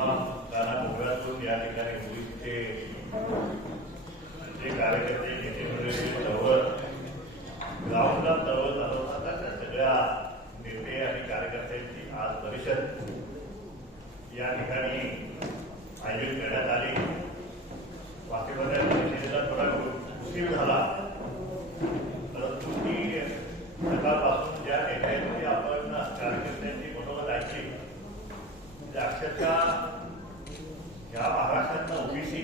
तमाम गाना गोव्यातून या ठिकाणी ओबीसीचे जे कार्यकर्ते नेते मंडळी चळवळ गावाला चळवळ चालवतात त्या सगळ्या नेते आणि कार्यकर्त्यांची आज परिषद या ठिकाणी आयोजित करण्यात आली. वाकीमध्ये परिषदेला थोडा उशीर झाला, परंतु ती सकाळपासून ज्या नेत्यांची आपण कार्यकर्त्यांची मनोगत ऐकली त्या अक्षरशः या महाराष्ट्रातला ओबीसी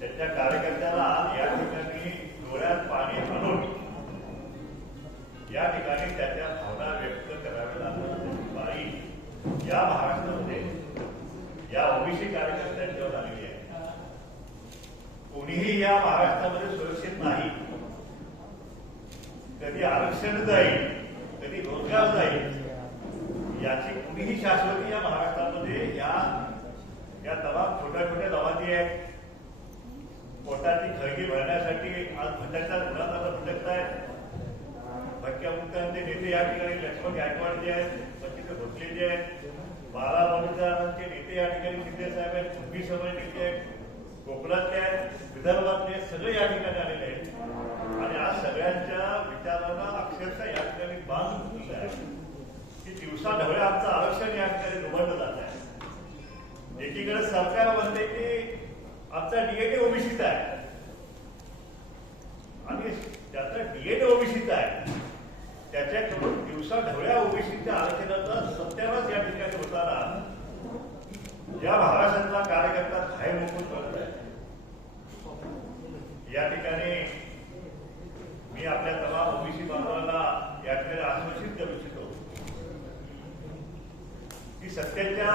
त्याच्या कार्यकर्त्याला या ठिकाणी डोळ्यात पाणी आणून या ठिकाणी त्याच्या भावना व्यक्त कराव्या लागतात. बाई या महाराष्ट्रामध्ये या ओबीसी कार्यकर्त्यांच्यावर आलेली आहे. कोणीही या महाराष्ट्रामध्ये सुरक्षित नाही. कधी आरक्षण जाईल, कधी रोजगार जाईल, याची कुणीही शाश्वती या महाराष्ट्रामध्ये या तमाम छोट्या छोट्या जमाती आहेत. पोटाची खळगी भरण्यासाठी आज भटकतात, मुलांना भटकतायत. भटक्या मुक्तांचे नेते या ठिकाणी लक्ष्मण गायकवाड जे आहेत, बच्चू भोसले जे आहेत, बारामतीचे नेते या ठिकाणी शिंदे साहेब आहेत, कुणबी समाज नेते आहेत, कोकणातले आहेत, विदर्भातले आहेत, सगळे या ठिकाणी आलेले आहेत. आणि आज सगळ्यांच्या विचारांना अक्षरशः या ठिकाणी बांध फुटलेला आहे की दिवसा ढवळ्या आमचं आरक्षण या ठिकाणी दुबळलं जात आहे. एकीकडे सरकार म्हणते की आमचा डीएनए ओबीसीचा आहे आणि ज्याचा डीएनए ओबीसीचा आहे त्याच्याकडून दिवसा ढवळ्या ओबीसीच्या आरक्षणाचा सत्यानाश या ठिकाणी होताना या महाराष्ट्रातला कार्यकर्ता खाय मुकून करत आहे. या ठिकाणी मी आपल्या तमाम ओबीसी बांधवांना या ठिकाणी आश्वासित करू इच्छितो की सत्तेच्या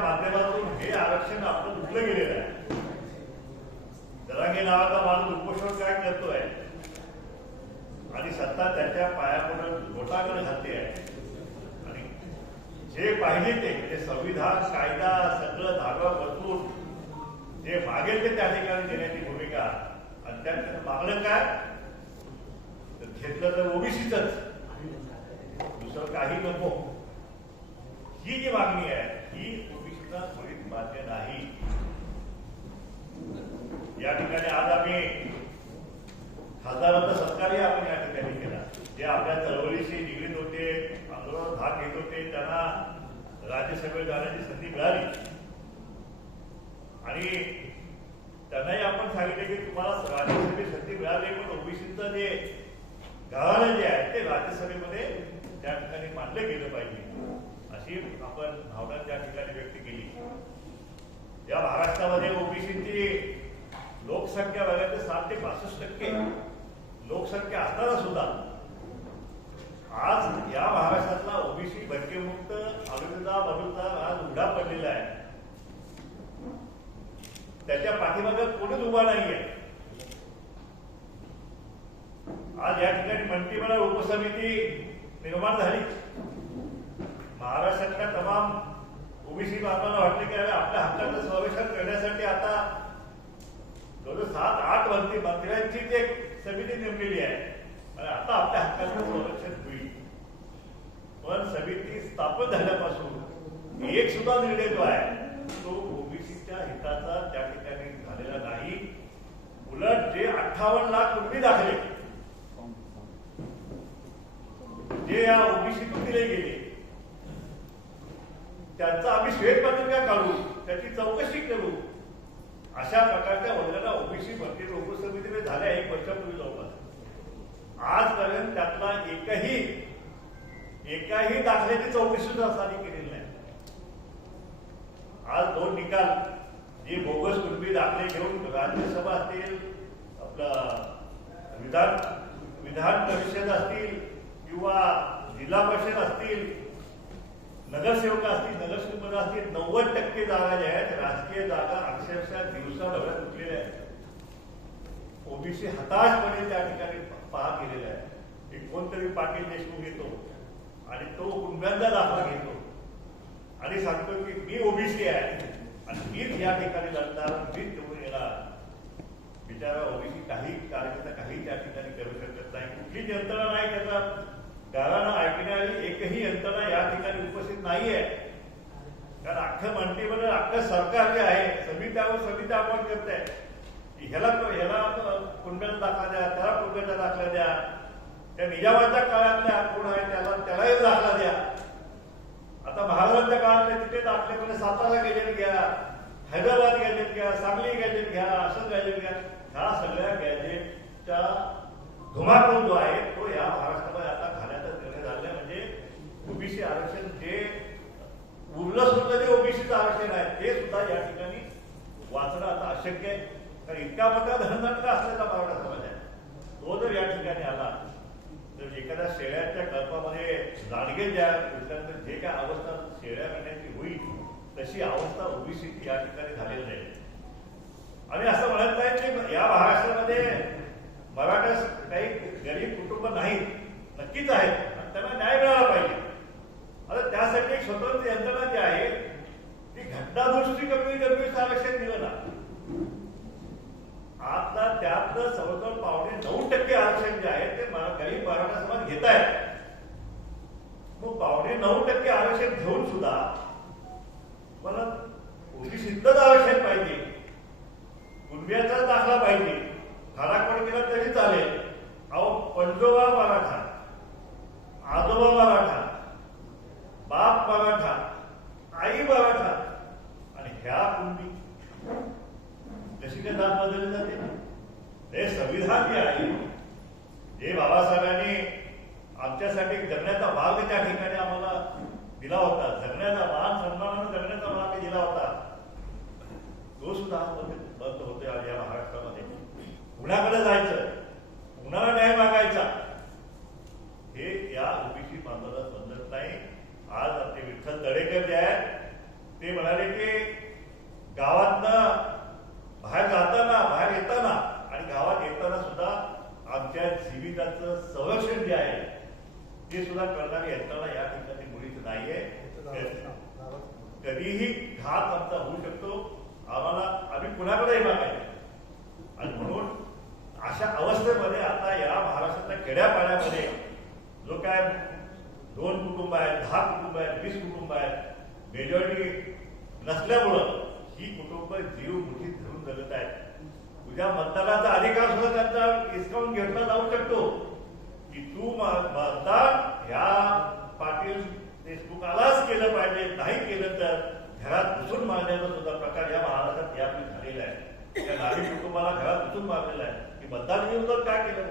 माध्यमातून हे आरक्षण आपलं लुटलं गेलेलं आहे. जरांगे नावाचा माणूस उपोषण काय करतोय आणि सत्ता त्याच्या पायापुढे घोटाकडे घालते आहे. आणि जे पाहिजे ते म्हणजे संविधान कायदा सगळं धागा बदलून जे मागेल ते त्या ठिकाणी देण्याची भूमिका. आणि त्यात मागणं काय घेतलं तर ओबीसीच, दुसरं काही नको. ही जी मागणी आहे ही ओबीसीला मुळीच मान्य नाही. या ठिकाणी आज आम्ही खासदारांचा सत्कारही आपण या ठिकाणी केला. जे आपल्या चळवळीशी निगडीत होते, आंदोलनात भाग घेत होते, त्यांना राज्यसभेत जाण्याची संधी मिळाली आणि त्यांनाही आपण सांगितले की तुम्हाला राज्यसभेत संधी मिळाली, पण ओबीसीचं जे गावाला जे आहे ते राज्यसभेमध्ये त्या ठिकाणी मानलं गेलं पाहिजे अशी आपण भावना त्या ठिकाणी व्यक्त केली. या महाराष्ट्रामध्ये ओबीसीची लोकसंख्या बघायला तर 7 ते 65% लोकसंख्या असताना सुद्धा आज या महाराष्ट्रातला ओबीसी भटकेमुक्त अविरुद्धा बलुता आज उघडा पडलेला आहे. त्याच्या पाठीमागे कोणीच उभा नाहीये. आज या ठिकाणी मंत्रिमंडळ उपसमिती निर्माण झाली. महाराष्ट्रातल्या तमाम ओबीसी बांधवांना वाटले की आपल्या हक्काचं संरक्षण करण्यासाठी आता जवळजवळ 7-8 मंत्र्यांची एक समिती नेमलेली आहे आणि आता आपल्या हक्काचं संरक्षण होईल. पण समिती स्थापन झाल्यापासून एक सुद्धा निर्णय जो आहे तो ओबीसीच्या हिताचा त्या ठिकाणी झालेला नाही. उलट जे 58 लाख कुणबी दाखले जे या ओबीसीतून दिले गेले त्यांचा आम्ही श्वेतपत्रिका काढू, त्याची चौकशी करू, अशा प्रकारच्या वडिलांना ओबीसी भरती उपसमितीने झाल्या 1 वर्षापूर्वी जवळपास. आजपर्यंत त्यातला एकाही दाखल्याची चौकशी सुद्धा साधी केलेली नाही. आज 2 निकाल जे बोगस कुणबी दाखले घेऊन राज्यसभा असतील, आपलं विधान परिषद असतील किंवा जिल्हा परिषद असतील, नगरसेवक असतील, नगरसेवक असतील, 90% जागा ज्या आहेत राजकीय जागा अक्षरशः दिवसा ढवळ्यात उठलेल्या आहेत. ओबीसी हताशपणे त्या ठिकाणी पहा केलेला आहे. एक कोणतरी पाटील देशमुख येतो आणि तो कुणब्यांचा दाखला घेतो आणि सांगतो की मी ओबीसी आहे आणि मीच या ठिकाणी लढणार, मीच निवडून येणार. बिचारा ओबीसी काही कार्यकर्ता काही त्या ठिकाणी करू शकत नाही. कुठलीच यंत्रणा नाही, त्याचा गावानं ऐकणारी एकही यंत्रणा या ठिकाणी उपस्थित नाहीये. कारण अख्खं मंत्रिमंडळ अख्खं सरकार जे आहे समित्या आपण करत आहे. ह्याला कुंड्याचा दाखला द्या, त्याला कुंड्याचा दाखला द्या, त्या निजामाच्या काळातल्या कोण आहे त्यालाही दाखला द्या. आता महाराजांच्या काळातले तिथे दाखले म्हणजे सातारा गॅजेट घ्या, हैदराबाद गॅजेट घ्या, सांगली गॅजेट घ्या, असं गॅजेट घ्या. ह्या सगळ्या गॅजेटच्या धुमाकूळ जो आहे तो या महाराष्ट्रामध्ये आता घालण्याचा निर्णय झाला. म्हणजे ओबीसी आरक्षण जे उरलं सुद्धा जे ओबीसीचं आरक्षण आहे ते सुद्धा या ठिकाणी वाचणं आता अशक्य आहे. कारण इतका मोठा धनदंड असलेला मराठा समाज आहे. तो जर या ठिकाणी आला तर एखाद्या शेळ्याच्या कल्पामध्ये लाडगे ज्या दिवसानंतर जे काय अवस्था शेळ्या करण्याची होईल तशी अवस्था ओबीसी या ठिकाणी झालेली नाही. आणि असं म्हणत नाही की या महाराष्ट्रामध्ये मराठा काही गरीब कुटुंब नाहीत, नक्कीच आहेत आणि त्यांना न्याय मिळाला पाहिजे. आता त्यासाठी एक स्वतंत्र यंत्रणा जी आहे ती घटनादुरुस्ती कमी आरक्षण दिलं ना. आता त्यातलं जवळजवळ 9.5% आरक्षण जे आहे ते गरीब मराठा समाज घेत आहेत. मग 9.5% आरक्षण घेऊन सुद्धा मला ओबीसीतच आरक्षण पाहिजे, कुणब्याचा दाखला पाहिजे, खाडाखोड केला तरी चालेल. अहो पंजोबा मराठा, आजोबा मराठा, बाप मराठा, आई मराठा आणि ह्या कुणबी कशी काय जात बदलली जाते. हे संविधान जे आहे जे बाबासाहेबांनी आमच्यासाठी जगण्याचा मार्ग त्या ठिकाणी आम्हाला दिला होता, जगण्याचा मान सन्मानाने जगण्याचा मार्ग दिला होता, तो सुद्धा बंद होतोय आज या महाराष्ट्रामध्ये. कुणाकडे जायचं, कुणाला न्याय मागायचा हे या ओबीसी बांधवाला समजत नाही. आज आपले विठ्ठल दरेकर जे आहेत ते म्हणाले की गावातनं बाहेर जाताना, बाहेर येताना आणि गावात येताना सुद्धा आमच्या जीविताचं संरक्षण जे आहे ते सुद्धा करणारी यंत्रणा या ठिकाणी मुळीच नाहीये. कधीही घात आमचा होऊ शकतो, आम्ही कुणाकडेही मागायचं. आणि म्हणून अशा अवस्थेमध्ये आता या महाराष्ट्रातल्या खेड्यापाड्यामध्ये जो काय 2 कुटुंब आहेत, 10 कुटुंब आहेत, 20 कुटुंब आहेत, मेजॉरिटी नसल्यामुळं ही कुटुंब जीव मुठीत धरून जगत आहेत. तुझ्या मतदानाचा अधिकार सुद्धा त्यांचा हिसकावून घेतला जाऊ शकतो की तू मतदान ह्या पाटील देशमुखालाच केलं पाहिजे, नाही केलं तर घरात घुसून मारण्याचा सुद्धा प्रकार या महाराष्ट्रात यापूर्वी झालेला आहे. त्या नागरिक कुटुंबाला घरात घुसून मारलेला आहे की मतदान विरोधात काय केलं.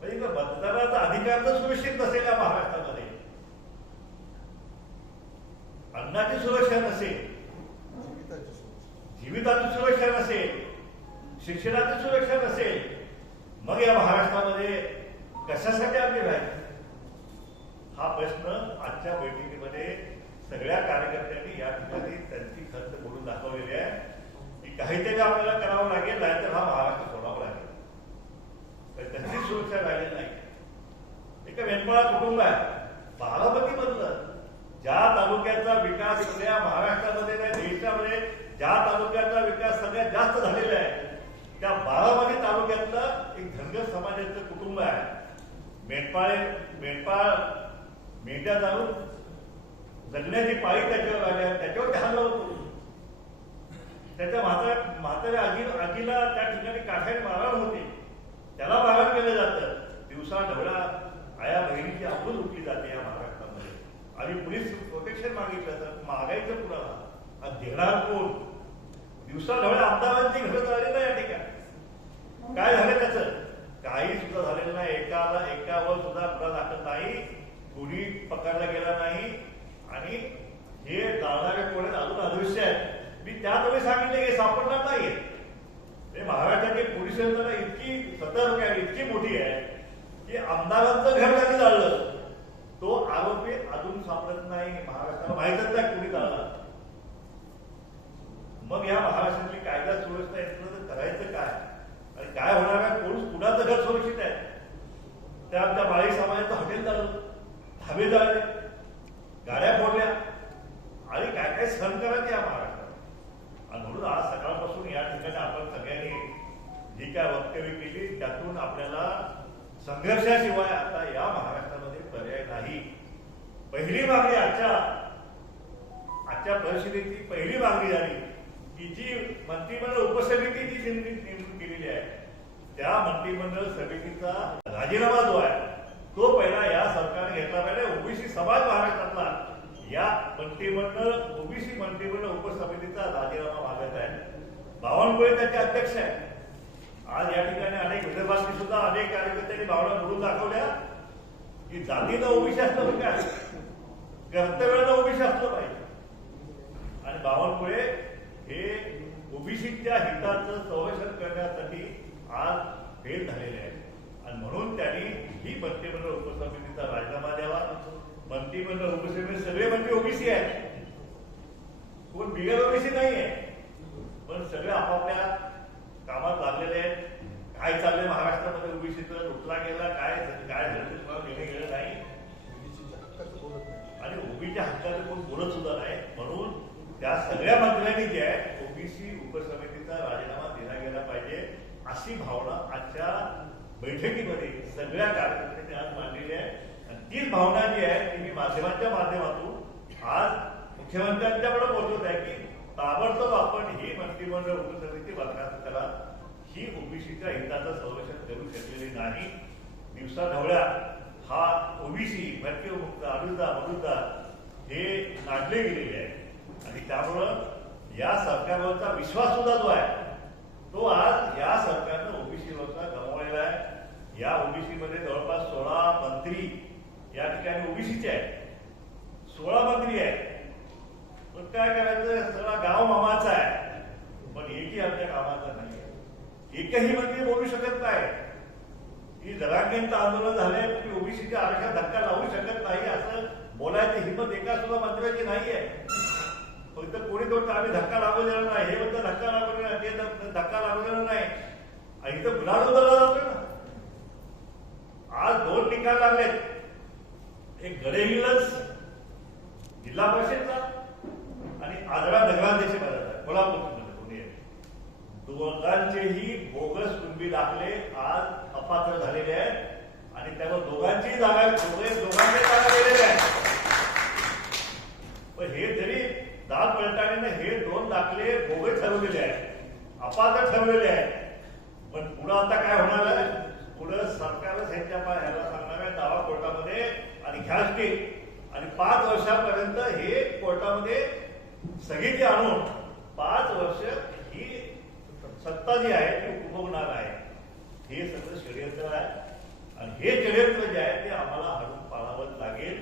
म्हणजे मतदानाचा अधिकार तर सुरक्षित नसेल या महाराष्ट्रामध्ये, अन्नाची सुरक्षा नसेल, जीविताची सुरक्षा नसेल, शिक्षणाची सुरक्षा नसेल, मग या महाराष्ट्रामध्ये कशासाठी आम्ही राहायचं. हा प्रश्न आजच्या बैठकीमध्ये सगळ्या कार्यकर्त्यांनी या ठिकाणी त्यांची खंत बोलून दाखवलेली आहे की काहीतरी आपल्याला करावं लागेल, नाहीतर हा महाराष्ट्र सोडावा लागेल. तर त्यांची सुरक्षा राहिलेली नाही. एक वेणपाळा कुटुंब आहे बारामती मधलं, ज्या तालुक्याचा विकास सगळ्या महाराष्ट्रामध्ये नाही देशामध्ये ज्या तालुक्याचा विकास सगळ्यात जास्त झालेला आहे त्या बारामती तालुक्यातलं एक धनगर समाजाचं कुटुंब आहे. मेंढपाळ मेंढ्या जाणून जगण्याची पाळी त्याच्यावर आली, त्याच्यावर ध्यान होतो. त्याच्या म्हाताऱ्या आजीला त्या ठिकाणी काठ्याने मारहाण होते, त्याला मारहाण केलं जातं. दिवसा ढवळा आया बहिणीची अब्रू लुटली जाते या महाराष्ट्रामध्ये आणि पोलीस प्रोटेक्शन मागितलं तर मागायचं कुणाला, देणार कोण. दिवसा ढवळ्या आमदारांची घरं झाली नाही या ठिकाणी. काय झालं त्याचं काही सुद्धा झालेलं नाही. एकावर सुद्धा गुन्हा दाखल नाही, कोणी पकडला गेला नाही. आणि हे जाणारे कोण अजून अदृश्य आहेत. मी त्यावेळी सांगितले की सापडणार नाहीये. महाराष्ट्राची पोलीस यंत्रणा इतकी सतर्क आहे, इतकी मोठी आहे की आमदारांचं घर कधी जाळलं तो आरोपी अजून सापडत नाही. महाराष्ट्राला माहितच नाही कोणी जाळला. मग या महाराष्ट्रातली कायदा सुव्यवस्था यंत्रणा करायचं काय आणि काय होणार आहे. कुणाचं घर सुरक्षित आहे. त्या आमच्या बाळी समाजाचं हॉटेल चालू, धाबे जाळले, गाड्या फोडल्या आणि काय काय सहन करायचं या महाराष्ट्रात. आणि म्हणून आज सकाळपासून या ठिकाणी आपण सगळ्यांनी जी काय वक्तव्य केली त्यातून आपल्याला संघर्षाशिवाय आता या महाराष्ट्रामध्ये पर्याय नाही. पहिली मागणी आजच्या आजच्या परिषदेची पहिली मागणी झाली की जी मंत्रिमंडळ उपसमितीची नेमणूक केलेली आहे त्या मंत्रिमंडळ समितीचा राजीनामा जो आहे तो पहिला या सरकारने घेतला पाहिजे. ओबीसी समाज महाराष्ट्रातला या मंत्रिमंडळ ओबीसी मंत्रिमंडळ उपसमितीचा राजीनामा मागत आहे. बावनकुळे त्याचे अध्यक्ष आहे. आज या ठिकाणी अनेक विदर्भातली सुद्धा अनेक कार्यकर्त्यांनी भावना बोलून दाखवल्या की जातीनं ओबीसी असलं म्हणजे काय, कर्तव्यानं ओबीसी असलं पाहिजे. आणि बावनकुळे हे ओबीसीच्या हिताचं संरक्षण करण्यासाठी आज फेल झालेले आहे आणि म्हणून त्यांनी ही मंत्रिमंडळ उपसमितीचा राजीनामा द्यावा. मंत्रिमंडळ उपसमिती सगळे मंत्री ओबीसी आहेत, कोण बिगर ओबीसी नाही आहे, पण सगळे आपापल्या कामात लागलेले आहेत. काय चाललंय महाराष्ट्रामध्ये ओबीसीचं लुटला गेला काय काय झालं गेलं नाही आणि ओबीसीच्या हक्काचं कोण बोलत सुद्धा नाही. म्हणून त्या सगळ्या मंत्र्यांनी जे आहे ओबीसी उपसमितीचा राजीनामा दिला गेला पाहिजे अशी भावना आजच्या बैठकीमध्ये सगळ्या कार्यकर्त्यांनी आज मांडलेली आहे. आणि तीच भावना जी आहे ती मी माध्यमांच्या माध्यमातून आज मुख्यमंत्र्यांच्याकडे पोहोचवत आहे की ताबडतोब आपण ही मंत्रिमंडळ उपसमिती बरखास्त करा. ही ओबीसीच्या हिताचं संरक्षण करू शकलेली नाही. दिवसाढवळ्या हा ओबीसी भटकेमुक्त अविरुद्ध मरुद्दा हे नाडले गेलेले आहे आणि त्यामुळं या सरकारवरचा विश्वास सुद्धा जो आहे तो आज या सरकारनं ओबीसीवरचा गमावलेला आहे. या ओबीसी मध्ये जवळपास 16 मंत्री या ठिकाणी ओबीसीचे आहेत. 16 मंत्री आहेत. पण काय करायचं, सगळा गाव मामाचा आहे पण एकही आमच्या कामाचा नाही. एकही मंत्री बोलू शकत नाही की जरांगेंचं आंदोलन झालंय तुम्ही ओबीसीच्या आरक्षणात धक्का लावू शकत नाही असं बोलायची हिंमत एका सुद्धा मंत्र्याची नाहीये. फक्त कोणी तो आम्ही धक्का लागू देणार नाही, हे फक्त धक्का लागू देणार, ते धक्का लागू देणार नाही. आणि इथं गुन्हा नोंदवला जातोय ना. आज 2 निकाल लागलेत, एक गडेहिल्लच जिल्हा परिषदचा आणि आजरा नगराध्यक्ष पदाचा कोल्हापूरमध्ये पुणे. दोघांचेही बोगस कुणबी दाखले आज अपात्र झालेले आहेत आणि त्यावर दोघांची जागा दोघांच्या जागा गेलेल्या आहेत. पण हे जरी दाद पडताळीने हे 2 दाखले बोगस ठरवलेले आहेत, अपात्र ठरवलेले आहेत. पण पुढं आता काय होणार आहे, पुढं सरकारच ह्याला सांगणार आहे दावा कोर्टामध्ये आणि घ्यासटी आणि 5 वर्षापर्यंत हे कोर्टामध्ये स्थगिती आणून 5 वर्ष ही सत्ता जी आहे ती उपभोगणार आहे. हे सगळं षडयंत्र आहे आणि हे षडयंत्र जे आहे ते आम्हाला हळून पाळावंच लागेल.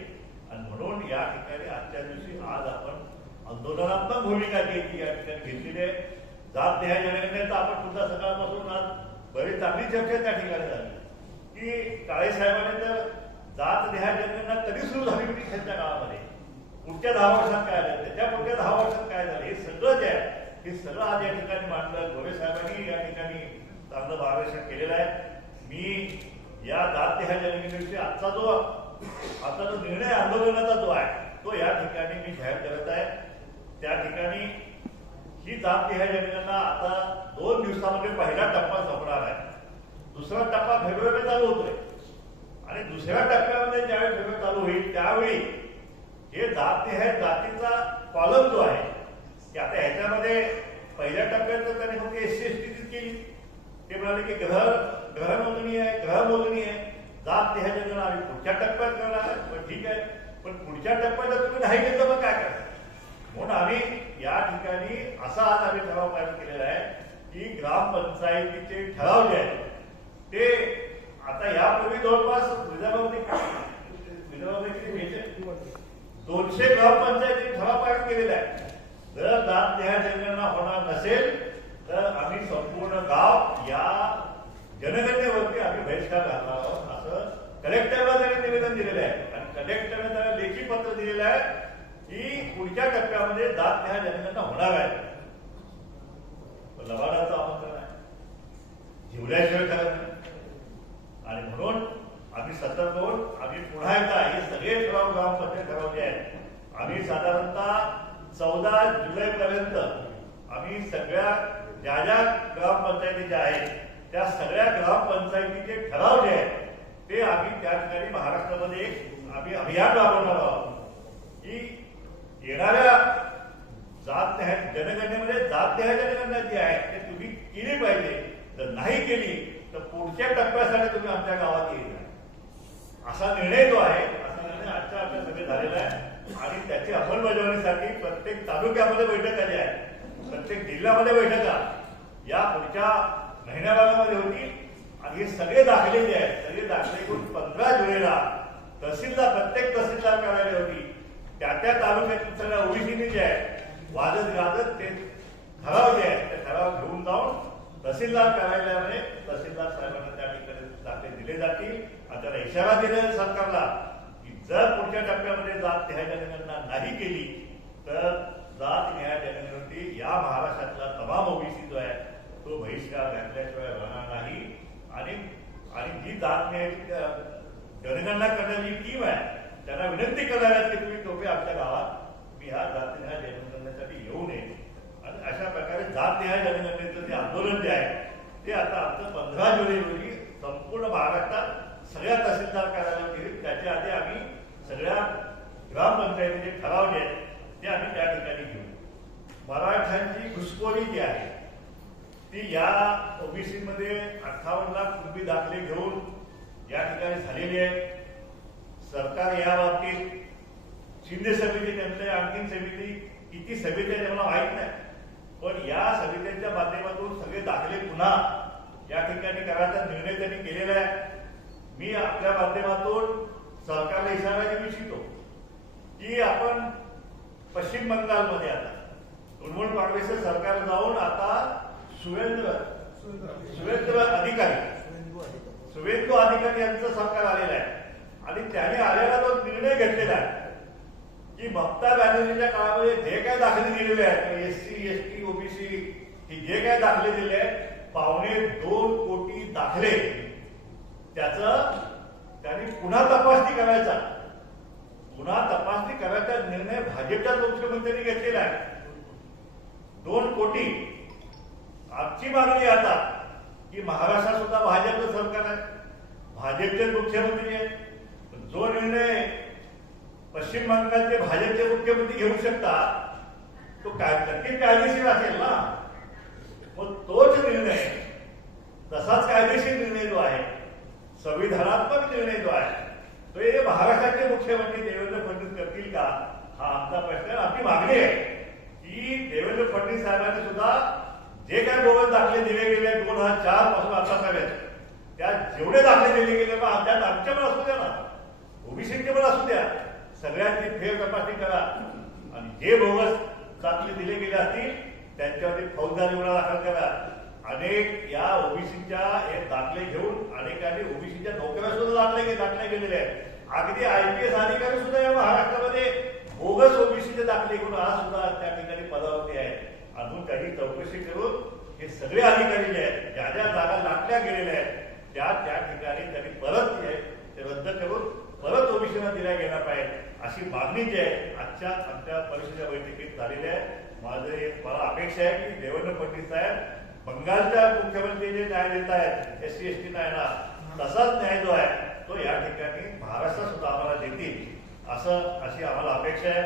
आणि म्हणून या ठिकाणी आजच्या दिवशी आज आपण आंदोलनात्मक भूमिका घेतली या ठिकाणी घेतलेली आहे. जात न्याय जनगणनेचा आपण सुद्धा सकाळपासून आज बरीच चांगली चर्चा त्या ठिकाणी झाली की काळे साहेबांनी तर जात न्याय जनगणना कधी सुरू झाली होती त्यांच्या काळामध्ये, पुढच्या 10 वर्षात काय झालं, त्याच्या पुढच्या 10 वर्षात काय झालं, हे सगळं जे आहे हे सगळं आज या ठिकाणी मांडलं. गोरे साहेबांनी या ठिकाणी चांगलं मार्गदर्शन केलेलं आहे. मी या जात न्याय जनगणनेविषयी आजचा जो निर्णय आंदोलनाचा जो आहे तो या ठिकाणी मी जाहीर करत आहे. त्या ठिकाणी ही जात न्याय जनगणना आता 2 दिवसामध्ये पहिला टप्पा संपणार आहे. दुसरा टप्पा फेब्रुवारी चालू होतोय आणि दुसऱ्या टप्प्यामध्ये ज्यावेळी फेब्रुवारी चालू होईल त्यावेळी हे जात न्याय जातीचा कॉलम जो आहे की आता ह्याच्यामध्ये पहिल्या टप्प्यात तर त्याने फक्त SC/ST केली. ते म्हणाले की ग्रह मोजणी आहे, जात न्याय जनगणना आम्ही पुढच्या टप्प्यात करणार आहे. पण ठीक आहे, पण पुढच्या टप्प्यात जर तुम्ही नाही घेतलं मग काय करायचं. म्हणून आम्ही या ठिकाणी असा आज आम्ही ठराव तयार केलेला आहे की ग्रामपंचायतीचे ठराव जे आहेत ते आता यापूर्वी जवळपास विदर्भामध्ये 200 ग्रामपंचायती ठराव तयार केलेला आहे. जर जात न्याय जनगणना होणार नसेल तर आम्ही संपूर्ण गाव या जनगणनेवरती आम्ही बहिष्कार घालणार आहोत असं कलेक्टरला त्यांनी निवेदन दिलेलं आहे. आणि कलेक्टरने त्यांना लेखी पत्र दिलेलं आहे की पुढच्या टप्प्यामध्ये जात न्याय जनगणना होणार आहे. लबाडाचं आमंत्रण आहे, जिवल्याशिवाय करत नाही. आणि म्हणून आम्ही सतर्क होऊन आम्ही पुन्हा एकदा हे सगळे ठराव ग्रामपंचायत ठरवले आहेत. आम्ही साधारणतः 14 जुलैपर्यंत आम्ही सगळ्या ज्या ग्रामपंचायती आहेत त्या सगळ्या ग्रामपंचायतीचे ठराव जे आहेत ते आम्ही त्या ठिकाणी महाराष्ट्रामध्ये आम्ही अभियान राबवणार आहोत की येणाऱ्या देहा जनगणना जी आहे ते तुम्ही केली पाहिजे. जर नाही केली तर पुढच्या टप्प्यासाठी तुम्ही आमच्या गावात येईल असा निर्णय जो आहे, असा निर्णय आजच्या आपल्या सभेत झालेला आहे. आणि त्याची अंमलबजावणीसाठी प्रत्येक तालुक्यामध्ये बैठका ज्या आहेत, प्रत्येक जिल्ह्यामध्ये बैठका या पुढच्या महिन्याभरामध्ये होती. आणि हे सगळे दाखले जे आहेत, सगळे दाखले करून 15 जुलैला तहसीलदार, प्रत्येक तहसीलदार कार्यालय होती. त्या तालुक्यातील सगळ्या ओबीसीने जे आहे वाजत गाजत ते ठराव जे आहेत ते ठराव घेऊन जाऊन तहसीलदार कार्यालयामध्ये तहसीलदार साहेबांना त्या ठिकाणी दाखले दिले जातील. आणि त्याला इशारा दिला सरकारला की जर पुढच्या टप्प्यामध्ये जात निहाय जनगणना नाही केली तर जात निहाय जनगणनेवरती या महाराष्ट्रातला तमाम ओबीसी जो आहे तो बहिष्कार घातल्याशिवाय राहणार नाही. आणि जी जात निहाय जनगणना करण्याची टीम आहे त्यांना विनंती करणार आहे की तुम्ही टोपे आमच्या गावात मी ह्या जात निहाय जनगणनेसाठी येऊ नये. आणि अशा प्रकारे जात निहाय जनगणनेचं जे आंदोलन जे आहे ते आता आमचं 15 जुलै रोजी संपूर्ण महाराष्ट्रात सगळ्या तहसीलदार कार्यालयात येईल. त्याच्या आधी आम्ही सगळ्या ग्रामपंचायतीचे ठराव जे आहेत ते आम्ही त्या ठिकाणी घेऊ. मराठ्यांची घुसखोरी जी आहे ती या ओबीसी मध्ये 58 लाख कुणबी दाखले घेऊन या ठिकाणी झालेली आहे. सरकार या बाबतीत शिंदे समिती, त्यांच्या आणखीन समिती किती समिती आहे मला माहित नाही, पण या समित्यांच्या माध्यमातून सगळे दाखले पुन्हा या ठिकाणी करायचा निर्णय त्यांनी केलेला आहे. मी आपल्या माध्यमातून सरकारला इशारा देऊ इच्छितो की आपण पश्चिम बंगालमध्ये आता तृणमूल काँग्रेसचं सरकार जाऊन आता सुवेंदु अधिकारी यांचं सरकार आलेलं आहे. आणि त्याने आलेला तो निर्णय घेतलेला आहे की ममता बॅनर्जीच्या काळामध्ये जे काय दाखले दिलेले आहेत, एससी एसटी ओबीसी हे जे काय दाखले दिले आहेत 2.25 कोटी दाखले, त्याचं त्यांनी पुन्हा तपासणी करायचा निर्णय भाजपच्या मुख्यमंत्र्यांनी घेतलेला आहे. 2 कोटी. आमची मागणी आता की महाराष्ट्रात सुद्धा भाजपचं सरकार आहे, भाजपचे मुख्यमंत्री आहेत. जो निर्णय पश्चिम बंगालचे भाजपचे मुख्यमंत्री घेऊ शकतात तो नक्कीच कायदेशीर असेल ना. मग तोच निर्णय, तसाच कायदेशीर निर्णय जो आहे, संविधानात्मक निर्णय जो आहे तो हे महाराष्ट्राचे मुख्यमंत्री देवेंद्र फडणवीस करतील का, हा आमचा प्रश्न. आमची मागणी आहे की देवेंद्र फडणवीस साहेबांनी सुद्धा जे काही बोगस दाखले दिले गेले 2004 पासून आतापर्यंत, त्या जेवढे दाखले दिले गेले त्यात आमच्या पण असू द्या ना, ओबीसीचे पण असू द्या, सगळ्यांची फेर तपासणी करा. आणि जे बोगस दाखले दिले गेले असतील त्यांच्यावरती फौजदारी गुन्हा दाखल करा. अनेक या ओबीसीच्या हे दाखले घेऊन अनेकांनी ओबीसीच्या नोकऱ्या सुद्धा दाखले गेलेले आहेत. अगदी IPS अधिकारी सुद्धा या महाराष्ट्रामध्ये बोगस ओबीसीचे दाखले घेऊन आज सुद्धा त्या ठिकाणी पदावरती आहेत. अजून काही चौकशी करून हे सगळे अधिकारी जे आहेत, ज्या ज्या जागा लाटल्या गेलेल्या आहेत त्या ठिकाणी त्यांनी परत ते रद्द करून परत ओबीसीला दिल्या गेला पाहिजे अशी मागणी जी आहे आजच्या आमच्या परिषदेच्या बैठकीत झालेली आहे. मला अपेक्षा आहे की देवेंद्र फडणवीस साहेब बंगालच्या मुख्यमंत्री जे न्याय देत आहेत SC ST न्यायला, तसाच न्याय जो आहे तो या ठिकाणी महाराष्ट्रात सुद्धा आम्हाला देतील अशी आम्हाला अपेक्षा आहे.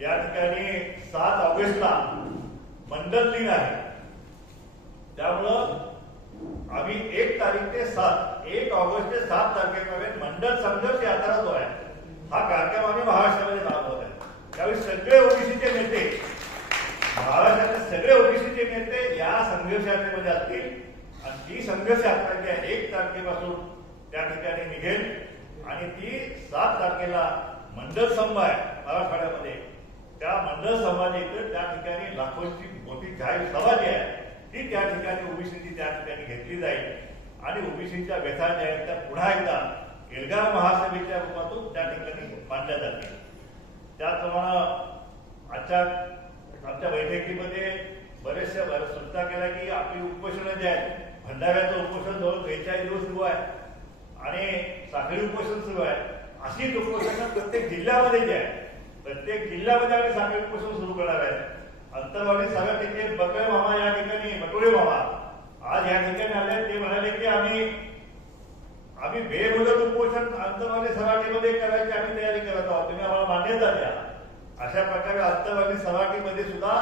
या ठिकाणी 7 ऑगस्टला मंडल लीग आहे, त्यामुळं आम्ही 1 ऑगस्ट ते 7 तारखेपर्यंत मंडल संघर्ष यात्रा जो आहे हा कार्यक्रम आम्ही महाराष्ट्रामध्ये राबवत आहे. त्यावेळी सगळे ओबीसीचे नेते, महाराष्ट्रातले सगळे ओबीसीचे नेते या संघर्ष यात्रेमध्ये असतील. आणि ती संघर्ष यात्रा जी आहे 1 तारखेपासून त्या ठिकाणी निघेल आणि ती 7 तारखेला मंडल संघ आहे मराठवाड्यामध्ये, त्या मंडळ समाजाची त्या ठिकाणी लाखोंची मोठी जाहीर सभा जी आहे ती त्या ठिकाणी ओबीसीची त्या ठिकाणी घेतली जाईल. आणि ओबीसीच्या व्यथा ज्या आहेत त्या पुन्हा एकदा एल्गार महासभेच्या रूपातून त्या ठिकाणी मांडल्या जातील. त्याचप्रमाणे आमच्या बैठकीमध्ये बरेचशा सूचना केल्या की आपली उपोषणं जे आहेत, भंडाऱ्याचं उपोषण जवळ 43 दिवस सुरू आहे आणि साखळी उपोषण सुरू आहे. अशीच उपोषणं प्रत्येक जिल्ह्यामध्ये जे आहे, प्रत्येक जिल्ह्यामध्ये आम्ही साखळी उपोषण सुरू करणार आहे. अंतरवाली समितीचे बकळे मामा या ठिकाणी, बटोळे मामा आज या ठिकाणी आले. ते म्हणाले की आम्ही बेमुदत उपोषण अंतरवाली सराटीमध्ये करायची आम्ही तयारी करत आहोत, तुम्ही आम्हाला मान्यता द्या. अशा प्रकारे अंतरवाली सराटीमध्ये सुद्धा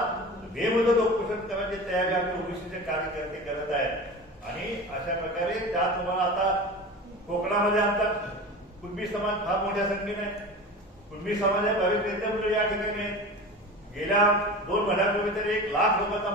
हे मुद्दे उपोषण करायचे तयारी आमचे ओबीसीचे कार्यकर्ते करत आहेत आणि अशा प्रकारे त्या तुम्हाला आता कोकणामध्ये आमचा कुणबी समाज फार मोठ्या संख्येने आहे. कुणबी समाजाचे भाविक नेते या ठिकाणी आहेत. गेल्या 2 महिन्यापूर्वी तरी 1 लाख लोकांचा